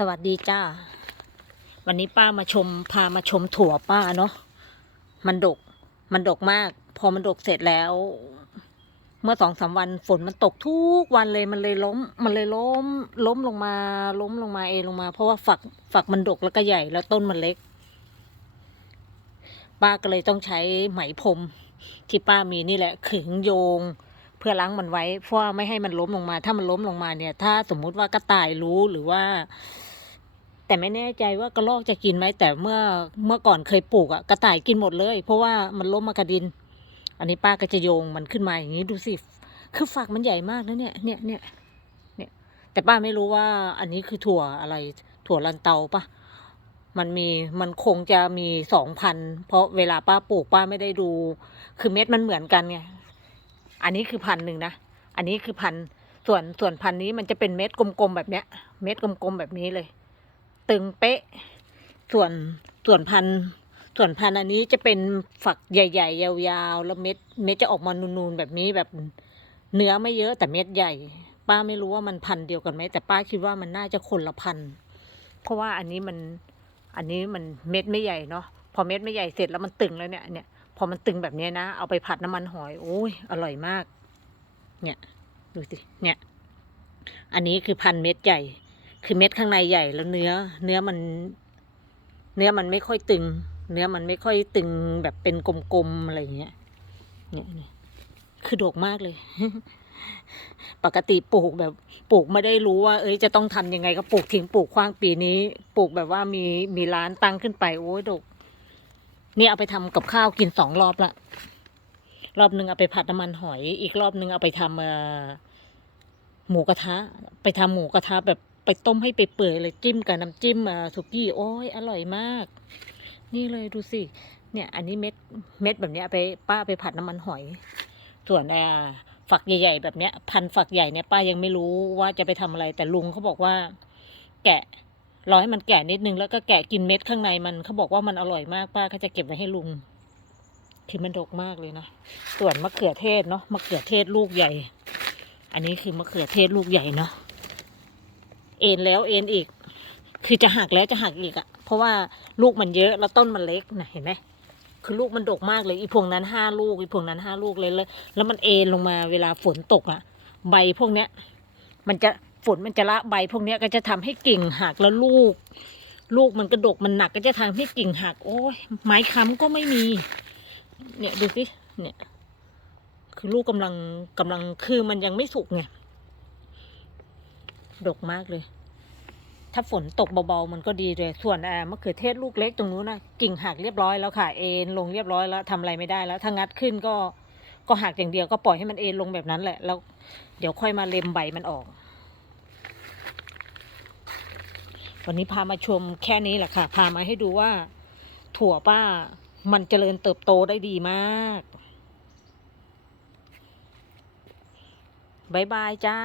สวัสดีจ้า วันนี้ป้ามาชมพามาชมถั่วป้าเนาะมันดก มันดกมาก พอมันดกเสร็จแล้ว เมื่อสองสามวันฝนมันตกทุกวันเลยมันเลยล้ม มันเลยล้ม ล้มลงมา ล้มลงมาเองลงมา เพราะว่าฝักฝักมันดกแล้วก็ใหญ่แล้วต้นมันเล็ก ป้าก็เลยต้องใช้ไหมพรมที่ป้ามีนี่แหละขึงโยง พื่อล้างมันไว้เพราะว่าไม่ให้มันล้มลงมา ถ้ามันล้มลงมาเนี่ย ถ้าสมมุติว่ากระต่ายรู้หรือว่า แต่ไม่แน่ใจว่ากระรอกจะกินไหมแต่เมื่อเมื่อก่อนเคยปลูกอะกระต่ายกินหมดเลย เพราะว่ามันล้มมากระดิน อันนี้ป้าก็จะโยงมันขึ้นมาอย่างนี้ดูสิคือฝักมันใหญ่มากนะเนี่ยเนี่ยเนี่ยเนี่ย แต่ป้าไม่รู้ว่าอันนี้คือถั่วอะไรถั่วลันเตาปะมันมีมันคงจะมีสองพันเพราะเวลาป้าปลูกป้าไม่ได้ดู คือเม็ดมันเหมือนกันไง อันนี้คือพันหนึ่งนะ อันนี้คือพัน ส่วนส่วนพันนี้มันจะเป็นเม็ดกลมๆแบบเนี้ย เม็ดกลมๆแบบนี้เลย ตึงเป๊ะ ส่วนส่วนพัน ส่วนพันอันนี้จะเป็นฝักใหญ่ ๆ ยาวๆ แล้วเม็ดเม็ดจะออกมานูนๆแบบนี้แบบเนื้อไม่เยอะแต่เม็ดใหญ่ ป้าไม่รู้ว่ามันพันเดียวกันไหมแต่ป้าคิดว่ามันน่าจะคนละพัน เพราะว่าอันนี้มันอันนี้มันเม็ดไม่ใหญ่เนาะพอเม็ดไม่ใหญ่เสร็จแล้วมันตึงแล้วเนี่ยเนี่ย พอมันตึงแบบนี้นะ เอาไปผัดน้ำมันหอย โอ้ย อร่อยมาก เนี่ย ดูสิ เนี่ย อันนี้คือพันเม็ดใหญ่ คือเม็ดข้างในใหญ่แล้วเนื้อ เนื้อมัน เนื้อมันไม่ค่อยตึง เนื้อมันไม่ค่อยตึงแบบเป็นกลมๆอะไรอย่างเงี้ย เนี่ยคือดกมากเลย ปกติปลูกแบบปลูกไม่ได้รู้ว่า เอ้ยจะต้องทำยังไงก็ปลูกทิ้งปลูกขว้างปีนี้ ปลูกแบบว่ามีมีร้านตั้งขึ้นไป โอ้ยดก นี่เอาไปทำกับข้าวกินสองรอบละ รอบหนึ่งเอาไปผัดน้ำมันหอย อีกรอบหนึ่งเอาไปทำหมูกระทะ ไปทำหมูกระทะแบบไปต้มให้ไปเปื่อยเลยจิ้มกับน้ำจิ้มสุกี้โอ้ยอร่อยมาก นี่เลยดูสิ เนี่ย อันนี้เม็ดเม็ดแบบนี้ไปป้าไปผัดน้ำมันหอย ส่วนอ่าฝักใหญ่ๆแบบเนี้ย พันฝักใหญ่เนี่ยป้ายังไม่รู้ว่าจะไปทำอะไร แต่ลุงเขาบอกว่า แกะ รอให้มันแก่นิดนึงแล้วก็แกะกินเม็ดข้างในมันเขาบอกว่ามันอร่อยมากป้าก็จะเก็บไว้ให้ลุงคือมันดกมากเลยนะส่วนมะเขือเทศเนาะมะเขือเทศลูกใหญ่ อันนี้คือมะเขือเทศลูกใหญ่เนาะเอ็นแล้วเอ็นอีก คือจะหักแล้วจะหักอีกอะ่ะเพราะว่าลูกมันเยอะแล้วต้นมันเล็กนะเห็นไหมคือลูกมันดกมากเลยอีพวงนั้นห้าลูกอีพวงนั้นห้าลูกเลยแล้วแล้วมันเอ็นลงมาเวลาฝนตกอะใบพวกเนี้ย มันจะ ฝนมันจะละใบพวกนี้ก็จะทำให้กิ่งหักแล้วลูก ลูกมันกระดกมันหนักก็จะทำให้กิ่งหัก โอ้ยไม้ค้ำก็ไม่มี เนี่ยดูสิเนี่ย คือลูกกำลังกำลังคือมันยังไม่สุกไงดกมากเลย ถ้าฝนตกเบาๆมันก็ดีเลย ส่วนแอ่ามะเขือเทศลูกเล็กตรงนู้นนะกิ่งหักเรียบร้อยแล้วค่ะ เอ็นลงเรียบร้อยแล้วทำอะไรไม่ได้แล้ว ถ้างัดขึ้นก็ก็หักอย่างเดียวก็ปล่อยให้มันเอ็นลงแบบนั้นแหละ แล้ว เดี๋ยวค่อยมาเล็มใบมันออก วันนี้พามาชมแค่นี้แหละค่ะ พามาให้ดูว่า ถั่วป้ามันเจริญเติบโตได้ดีมากบายบายจ้า